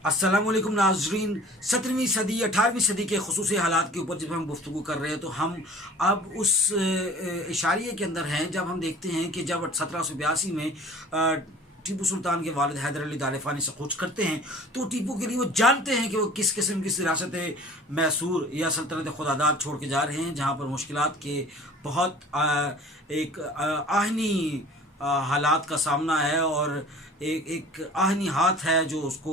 अस्सलामुअलैकुम नाजरीन। 17वीं सदी 18वीं सदी के खुसूसी हालात के ऊपर जब हम गुफ्तगू कर रहे हैं तो हम अब उस इशारिये के अंदर हैं जब हम देखते हैं कि जब 1782 में टीपू सुल्तान के वालिद हैदर अली दालिफानी से कूच करते हैं तो टीपू के लिए वो जानते हैं कि वो किस किस्म की सियासत मैसूर या सल्तनत खुदादाद छोड़ के जा रहे हैं, जहाँ पर मुश्किलात के बहुत एक आहनी हालात का सामना है और एक आहनी हाथ है जो उसको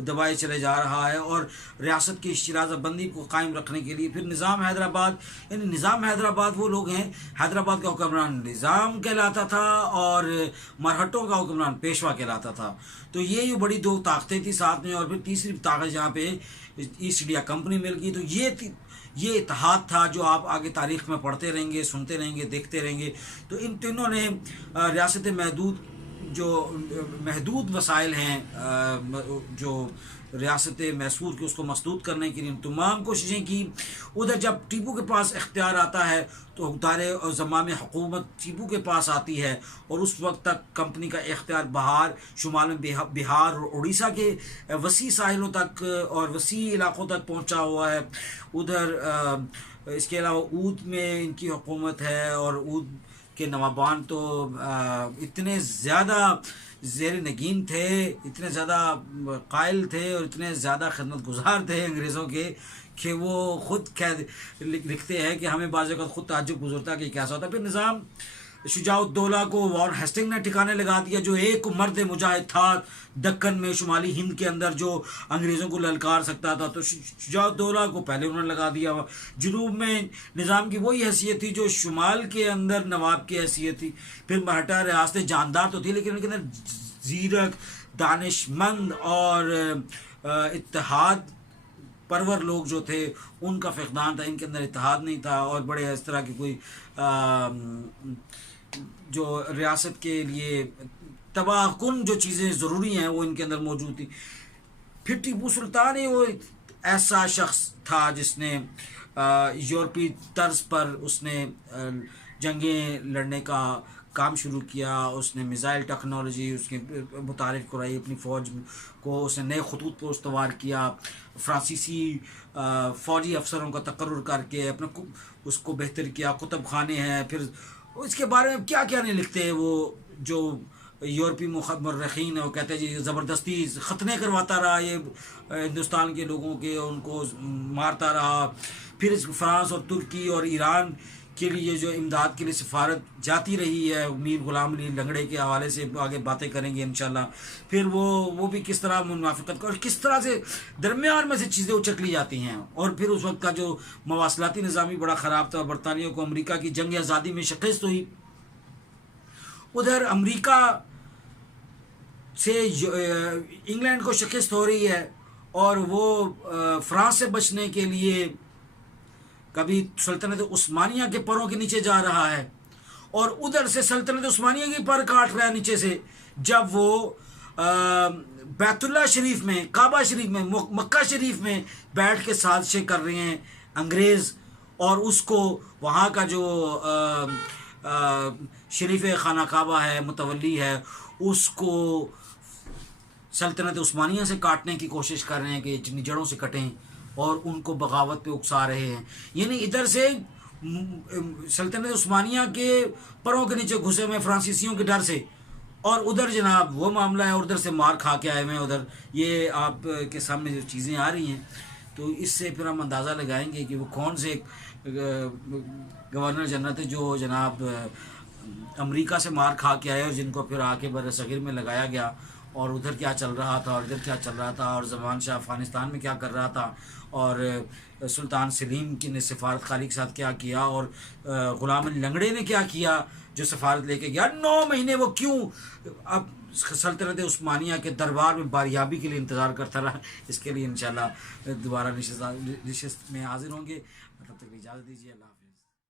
दबाए चले जा रहा है। और रियासत की शराज़तबंदी को कायम रखने के लिए फिर निज़ाम हैदराबाद, यानी निज़ाम हैदराबाद वो लोग हैं, हैदराबाद का हुक्मरान निज़ाम कहलाता था और मरहटों का हुक्मरान पेशवा कहलाता था। तो ये बड़ी दो ताकतें थी साथ में, और फिर तीसरी ताकत जहाँ पे ईस्ट इंडिया कंपनी मिल गई। तो ये इत्तेहाद था जो आप आगे तारीख़ में पढ़ते रहेंगे, सुनते रहेंगे, देखते रहेंगे। तो इन तीनों ने रियासत महदूद वसाइल हैं जो रियासत मैसूर की उसको मसदूद करने के लिए तमाम कोशिशें की। उधर जब टीपू के पास इख्तियार आता है तो दायरे और ज़माम हुकूमत टीपू के पास आती है और उस वक्त तक कंपनी का इख्तियार बहार शुमाल में बिहार और उड़ीसा के वसी साहिलों तक और वसी इलाक़ों तक पहुँचा हुआ है। उधर इसके अलावा ऊद में इनकी हुकूमत है और ऊद के नवाबान तो इतने ज़्यादा ज़ेर नगीन थे, इतने ज़्यादा कायल थे और इतने ज़्यादा खिदमत गुजार थे अंग्रेज़ों के कि वो ख़ुद लिखते हैं कि हमें बाज़ वक़्त ख़ुद ताज्जुब गुज़रता कि कैसा होता। फिर निज़ाम शुजाउद्दौला को वॉरेन हेस्टिंग्स ने ठिकाने लगा दिया, जो एक मर्द मुजाहिद था दक्कन में, शुमाली हिंद के अंदर, जो अंग्रेज़ों को ललकार सकता था। तो शुजाउद्दौला को पहले उन्होंने लगा दिया। जुनूब में निज़ाम की वही हैसियत थी जो शुमाल के अंदर नवाब की हैसियत थी। फिर मराठा रियासतें जानदार तो थी लेकिन उनके अंदर ज़ीरक, दानिशमंद और इत्तेहाद परवर लोग जो थे उनका फ़क़दान था। इनके अंदर इत्तेहाद नहीं था और बड़े इस तरह की कोई जो रियासत के लिए तबाहकुन जो चीज़ें ज़रूरी हैं वो इनके अंदर मौजूद थी। फिर टीपू सुल्तान ही वो ऐसा शख्स था जिसने यूरोपी तर्ज पर उसने जंगें लड़ने का काम शुरू किया। उसने मिज़ाइल टेक्नोलॉजी उसके मुतारिफ़ कराई, अपनी फ़ौज को उसने नए खतूत पर उस्तवार किया, फ्रांसीसी फ़ौजी अफसरों का तकर्रुर करके अपने उसको बेहतर किया। कुतुब खाने हैं, फिर इसके बारे में क्या क्या नहीं लिखते हैं वो जो यूरोपी मुर्रखीन है, वो कहते हैं जी ज़बरदस्ती ख़तने करवाता रहा ये हिंदुस्तान के लोगों के, उनको मारता रहा। फिर फ्रांस और तुर्की और ईरान के लिए जो इमदाद के लिए सफारत जाती रही है, मीर गुलाम अली लंगड़े के हवाले से आगे बातें करेंगे इंशाल्लाह। फिर वो भी किस तरह मुनाफिकत कर और किस तरह से दरमियान में से चीज़ें उचक ली जाती हैं। और फिर उस वक्त का जो मवासलाती निज़ाम भी बड़ा ख़राब था। बरतानिया को अमरीका की जंग आज़ादी में शिकस्त हुई। उधर अमरीका से इंग्लैंड को शिकस्त हो रही है और वो फ्रांस से बचने के लिए कभी सल्तनत उस्मानिया के परों के नीचे जा रहा है और उधर से सल्तनत उस्मानिया की पर काट रहा है नीचे से, जब वो बैतुल्ला शरीफ में, काबा शरीफ में, मक्का शरीफ में बैठ के साजिशें कर रहे हैं अंग्रेज़ और उसको वहाँ का जो शरीफ खाना काबा है, मुतवल्ली है, उसको सल्तनत उस्मानिया से काटने की कोशिश कर रहे हैं कि जितनी जड़ों से कटें और उनको बगावत पे उकसा रहे हैं। यानी इधर से सल्तनत उस्मानिया के परों के नीचे घुसे हुए फ्रांसीसियों के डर से, और उधर जनाब वो मामला है और उधर से मार खा के आए हुए हैं। उधर ये आप के सामने जो चीज़ें आ रही हैं तो इससे फिर हम अंदाज़ा लगाएंगे कि वो कौन से गवर्नर जनरल थे जो जनाब अमेरिका से मार खा के आए और जिनको फिर आके बरसगीर में लगाया गया, और उधर क्या चल रहा था और इधर क्या चल रहा था, और ज़मान शाह अफ़गानिस्तान में क्या कर रहा था, और सुल्तान सलीम की ने सफ़ारत खाली के साथ क्या किया, और ग़ुलाम अली लंगड़े ने क्या किया जो सफ़ारत लेके गया 9 महीने। वो क्यों अब सल्तनत उस्मानिया के दरबार में बारियाबी के लिए इंतज़ार करता रहा। इसके लिए इंशाल्लाह दोबारा निशस्त में हाज़िर होंगे। तब तक इजाज़त दीजिए। अल्लाह।